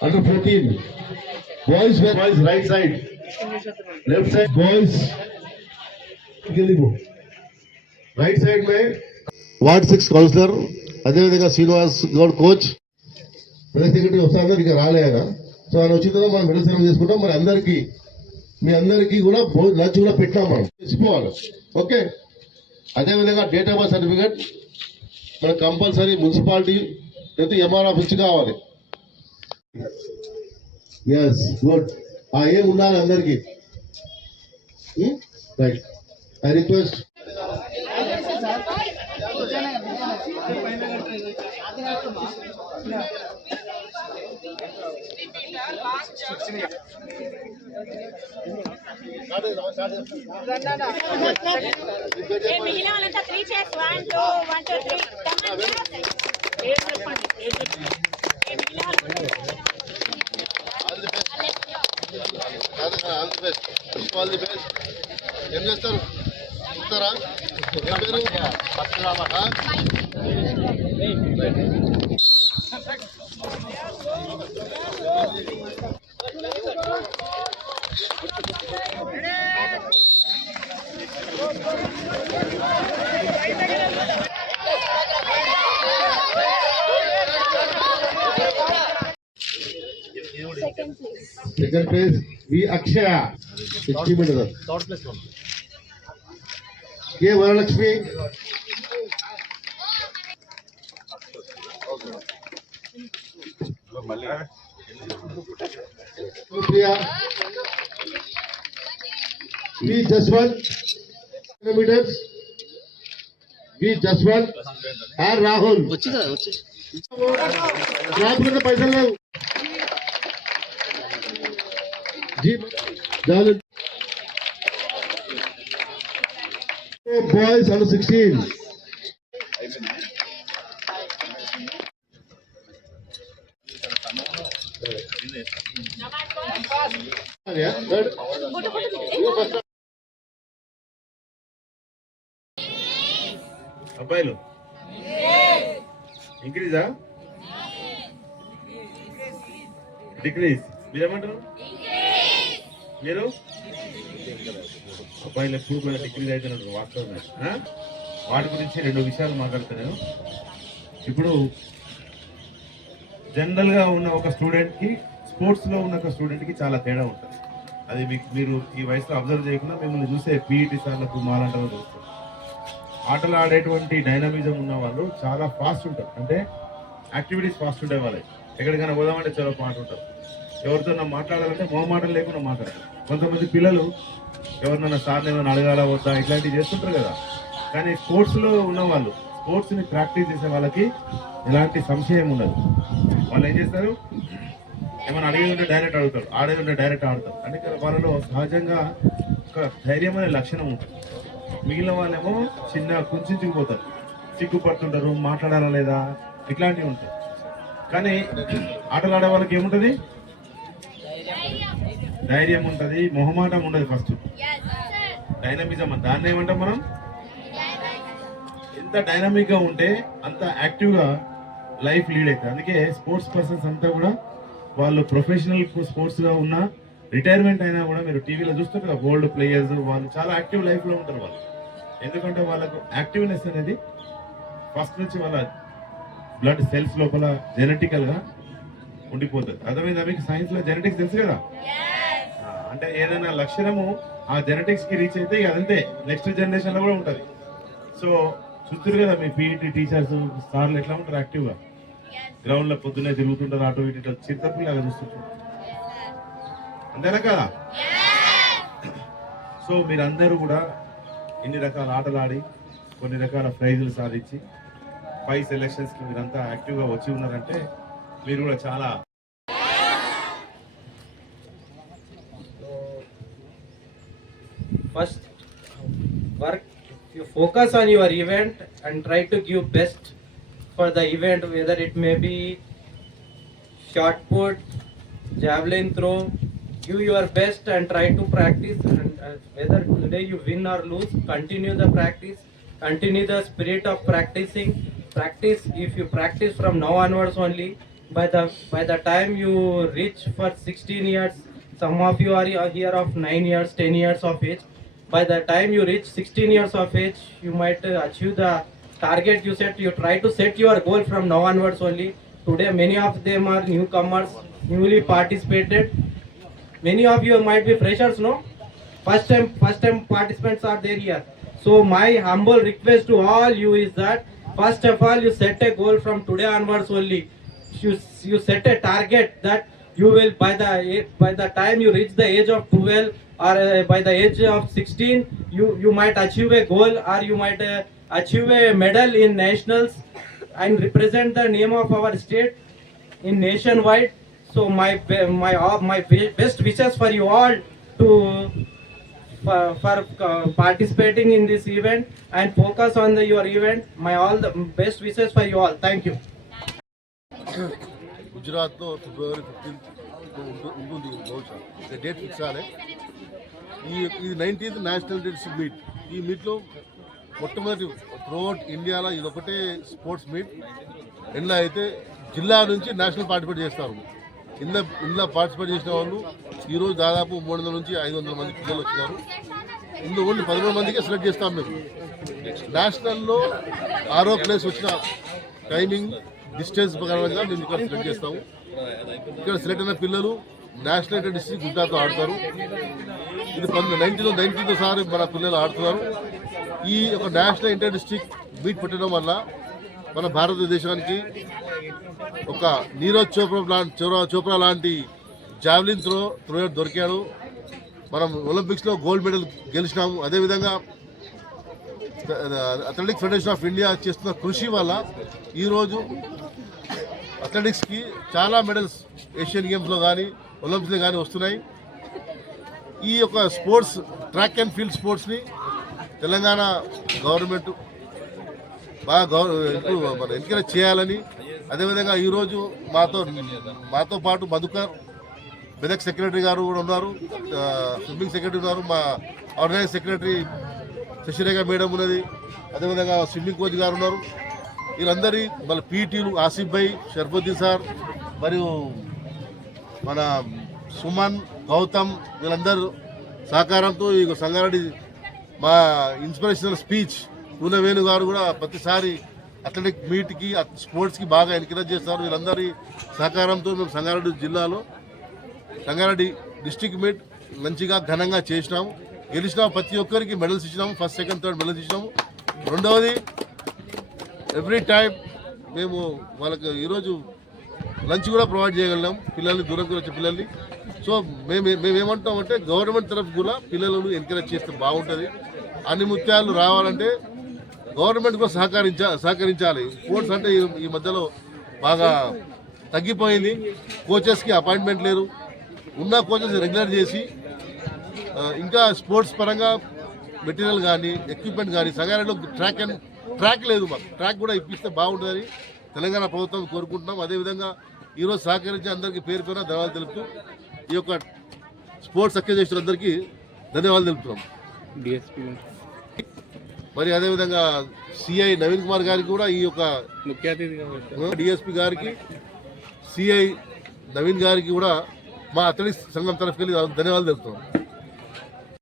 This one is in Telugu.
Under 14. Boys right side. Left side boys. Right side में वार्ड 6 काउंसलर అదేవిధంగా Srinivas Goud coach press secretary వస్తాను ఇక రాలేదా సో ఆయన వచ్చిన తర్వాత మనం మెడల్ సర్వ్ చేసుకుంటాం మరి అందరికీ మీ అందరికీ కూడా లంచ్ కూడా పెట్టినాం మనం తెచ్చిపోవాలి ఓకే అదేవిధంగా డేట్ ఆఫ్ బర్త్ సర్టిఫికేట్ మనకు కంపల్సరీ మున్సిపాలిటీ లేదా ఎంఆర్ ఆఫీస్ నుంచి కావాలి ఎస్ గుడ్ ఏం ఉండాలి అందరికీ రైట్ ఐ రిక్వెస్ట్ మిగిలిన వాళ్ళంతా 3 chairs 1 2 1 2 3 ఏం చేస్తారు ఇస్తారా Second place, V. Akshaya. 60 meters. Third place one. K. Varalakshmi. Priya. V. Jaswant. Meters. V. Jaswant. R. Rahul. రాత్రి పైసలు లేవు boys under 16 అబ్బాయిలు ఇంక్రీజా డిక్రీజ్ మీరేమంటారు మీరు అబ్బాయిలు ఎప్పుడు కూడా డిగ్రీ అవుతున్నారు వాస్తవమే వాటి గురించి 2 విషయాలు మాట్లాడుతున్నాను ఇప్పుడు జనరల్గా ఉన్న ఒక స్టూడెంట్కి స్పోర్ట్స్లో ఉన్న ఒక స్టూడెంట్కి చాలా తేడా ఉంటుంది అది మీరు ఈ వయసులో అబ్జర్వ్ చేయకుండా మిమ్మల్ని చూసే పీఈటీ సార్లకు మాలంటారో చూస్తారు ఆటలు ఆడేటువంటి డైనమిజం ఉన్న వాళ్ళు చాలా ఫాస్ట్ ఉంటారు అంటే యాక్టివిటీస్ ఫాస్ట్ ఉండే వాళ్ళకి ఎక్కడికైనా పోదామంటే చాలా పాటు ఉంటారు ఎవరితో మాట్లాడాలంటే మొహమాటం లేకుండా మాట్లాడాలి కొంతమంది పిల్లలు ఎవరినైనా సార్ని ఏమైనా అడగాల వద్దా ఇట్లాంటివి చేస్తుంటారు కదా కానీ స్పోర్ట్స్లో ఉన్న వాళ్ళు స్పోర్ట్స్ని ప్రాక్టీస్ చేసే వాళ్ళకి ఎలాంటి సంశయం ఉండదు వాళ్ళు ఏం చేస్తారు ఏమైనా అడిగేది ఉంటే డైరెక్ట్ అడుగుతారు ఆడేది ఉంటే డైరెక్ట్ ఆడతారు అంటే వాళ్ళలో సహజంగా ఒక ధైర్యం అనే లక్షణం ఉంటుంది మిగిలిన వాళ్ళేమో చిన్న కుంచుకుపోతారు సిగ్గుపడుతుంటారు మాట్లాడాలా లేదా ఇట్లాంటివి ఉంటాయి కానీ ఆటలు ఆడే వాళ్ళకి ఏముంటుంది ధైర్యం ఉంటుంది మొహమాటం ఉండదు ఫస్ట్ డైనమిజం దాన్ని ఏమంటాం మనం ఎంత డైనమిక్ గా ఉంటే అంత యాక్టివ్గా లైఫ్ లీడ్ అవుతుంది అందుకే స్పోర్ట్స్ పర్సన్స్ అంతా కూడా వాళ్ళు ప్రొఫెషనల్ స్పోర్ట్స్ గా ఉన్న రిటైర్మెంట్ అయినా కూడా మీరు టీవీలో చూస్తారు కదా గోల్డ్ ప్లేయర్స్ వాళ్ళు చాలా యాక్టివ్ లైఫ్ లో ఉంటారు వాళ్ళు ఎందుకంటే వాళ్ళకు యాక్టివ్నెస్ అనేది ఫస్ట్ నుంచి వాళ్ళ బ్లడ్ సెల్స్ లోపల జెనెటికల్ గా ఉండిపోతుంది అర్థమైందా మీకు సైన్స్ లో జెనెటిక్స్ తెలుసు కదా అంటే ఏదైనా లక్షణము ఆ జెనెటిక్స్ కి రీచ్ అయితే అదంతే నెక్స్ట్ జనరేషన్ లో కూడా ఉంటది సో చూస్తారు కదా మీ పీఈటీ టీచర్స్ సార్లు ఎట్లా ఉంటారు యాక్టివ్ గా గ్రౌండ్ లో పొద్దున్నే తిరుగుతుంటారు అటు ఇటు చిత్తపిల్లగా చూస్తుంటారు అంతేనా కదా సో మీరందరూ కూడా ఇన్ని రకాల ఆటలు ఆడి కొన్ని రకాల ప్రైజులు సాధించి పై సెలక్షన్స్ కి మీరంతా యాక్టివ్ గా వచ్చి ఉన్నారంటే మీరు కూడా చాలా first work you focus on your event and try to give best for the event whether it may be shot put javelin throw give your best and try to practice and whether today you win or lose continue the practice continue the spirit of practicing practice if you practice from now onwards only by the time you reach for 16 years, some of you are here of 9 years, 10 years of age. By the time you reach 16 years of age, you might achieve the target you set. You try to set your goal from now onwards only. Today many of them are newcomers, newly participated. Many of you might be freshers, no? First time participants are there here. So my humble request to all you is that first of all you set a goal from today onwards only. You set a target that you will by the time you reach the age of 12 or by the age of 16 you might achieve a goal, or you might achieve a medal in nationals and represent the name of our state in nationwide. So my best wishes for you all to for participating in this event and focus on your event. My all the best wishes for you all. Thank you. గుజరాత్లో ఫిబ్రవరి 15 ఉంటుంది బహుశా డేట్ ఫిక్స్ అవ్వాలి. ఇది 19th నేషనల్ లీడర్షిప్ మీట్. ఈ మీట్లో మొట్టమొదటి త్రూఅవుట్ ఇండియాలో ఇది ఒకటే స్పోర్ట్స్ మీట్. ఇందులో అయితే జిల్లా నుంచి నేషనల్ పార్టిసిపేట్ చేస్తారు. ఇందులో పార్టిసిపేట్ చేసిన వాళ్ళు ఈరోజు దాదాపు 300 నుంచి 500 మంది పిల్లలు వచ్చినారు. ఇందులో ఓన్లీ 13 మందికే సెలెక్ట్ చేస్తాం మేము. నేషనల్లో 6వ ప్లేస్ వచ్చిన టైమింగ్ డిస్టెన్స్ ప్రకారంగా మేము ఇక్కడ సెలెక్ట్ చేస్తాము. ఇక్కడ సెలెక్ట్ అయిన పిల్లలు నేషనల్ ఇంటర్ డిస్ట్రిక్ట్ గుజరాత్లో ఆడుతారు. ఇది 19th సారి మన పిల్లలు ఆడుతున్నారు. ఈ యొక్క నేషనల్ ఇంటర్ డిస్ట్రిక్ట్ మీట్ పెట్టడం వల్ల మన భారతదేశానికి ఒక నీరజ్ చోప్రా లాంటి జావ్లిన్ త్రోయర్ దొరికాడు. మనం ఒలింపిక్స్లో గోల్డ్ మెడల్ గెలిచినాము. అదేవిధంగా అథ్లెటిక్స్ ఫెడరేషన్ ఆఫ్ ఇండియా చేస్తున్న కృషి వల్ల ఈరోజు అథ్లెటిక్స్కి చాలా మెడల్స్ ఏషియన్ గేమ్స్లో కానీ ఒలింపిక్స్లో కానీ వస్తున్నాయి. ఈ యొక్క స్పోర్ట్స్ ట్రాక్ అండ్ ఫీల్డ్ స్పోర్ట్స్ని తెలంగాణ గవర్నమెంట్ బాగా ఎంకరేజ్ చేయాలని, అదేవిధంగా ఈరోజు మాతో పాటు మధుకర్ మెదక్ సెక్రటరీ గారు కూడా ఉన్నారు, స్విమ్మింగ్ సెక్రటరీ ఉన్నారు, మా ఆర్గనైజ్ సెక్రటరీ శశిరేఖ మేడం ఉన్నది, అదేవిధంగా స్విమ్మింగ్ కోచ్ గారు ఉన్నారు. వీళ్ళందరి మన పీటీలు ఆసిఫ్ భాయ్, షర్ఫుద్దీన్ సార్ మరియు మన సుమన్, గౌతమ్ వీళ్ళందరూ సహకారంతో ఈ సంగారెడ్డి మా ఇన్స్పిరేషనల్ స్పీచ్ పూనవేణు గారు కూడా ప్రతిసారి అథ్లెటిక్ మీట్కి స్పోర్ట్స్కి బాగా ఎంకరేజ్ చేస్తారు. వీళ్ళందరి సహకారంతో మేము సంగారెడ్డి జిల్లాలో సంగారెడ్డి డిస్టిక్ మీట్ మంచిగా ఘనంగా చేసినాము. గెలిచినాము. ప్రతి ఒక్కరికి మెడల్స్ ఇచ్చినాము. ఫస్ట్, సెకండ్, థర్డ్ మెడల్స్ ఇచ్చినాము. రెండవది ఎవ్రీ టైం మేము వాళ్ళకి ఈరోజు లంచ్ కూడా ప్రొవైడ్ చేయగలిగాం పిల్లల్ని, దూరంకి వచ్చే పిల్లల్ని. సో మేమేమంటామంటే గవర్నమెంట్ తరఫు కూడా పిల్లలను ఎంకరేజ్ చేస్తే బాగుంటుంది. అన్ని ముత్యాలు రావాలంటే గవర్నమెంట్ కూడా సహకరించాలి. స్పోర్ట్స్ అంటే ఈ మధ్యలో బాగా తగ్గిపోయింది. కోచెస్కి అపాయింట్మెంట్ లేరు. ఉన్న కోచెస్ రెగ్యులర్ చేసి ఇంకా స్పోర్ట్స్ పరంగా మెటీరియల్ కానీ ఎక్విప్మెంట్ కానీ సంగారెడ్డిలో ట్రాక్ లేదు. మాకు ట్రాక్ కూడా ఇప్పిస్తే బాగుంటుందని తెలంగాణ ప్రభుత్వం కోరుకుంటున్నాం. అదేవిధంగా ఈరోజు సహకరించి అందరికీ పేరు ధన్యవాదాలు తెలుపుతూ ఈ యొక్క స్పోర్ట్స్ సక్సెస్ చేసిన అందరికీ ధన్యవాదాలు తెలుపుతున్నాం. మరి అదేవిధంగా సిఐ నవీన్ కుమార్ గారికి కూడా ఈ యొక్క ముఖ్య అతిథిగా డిఎస్పి గారికి, సిఐ నవీన్ గారికి కూడా మా అథ్లెటిక్స్ సంఘం తరఫుకి ధన్యవాదాలు తెలుపుతున్నాం.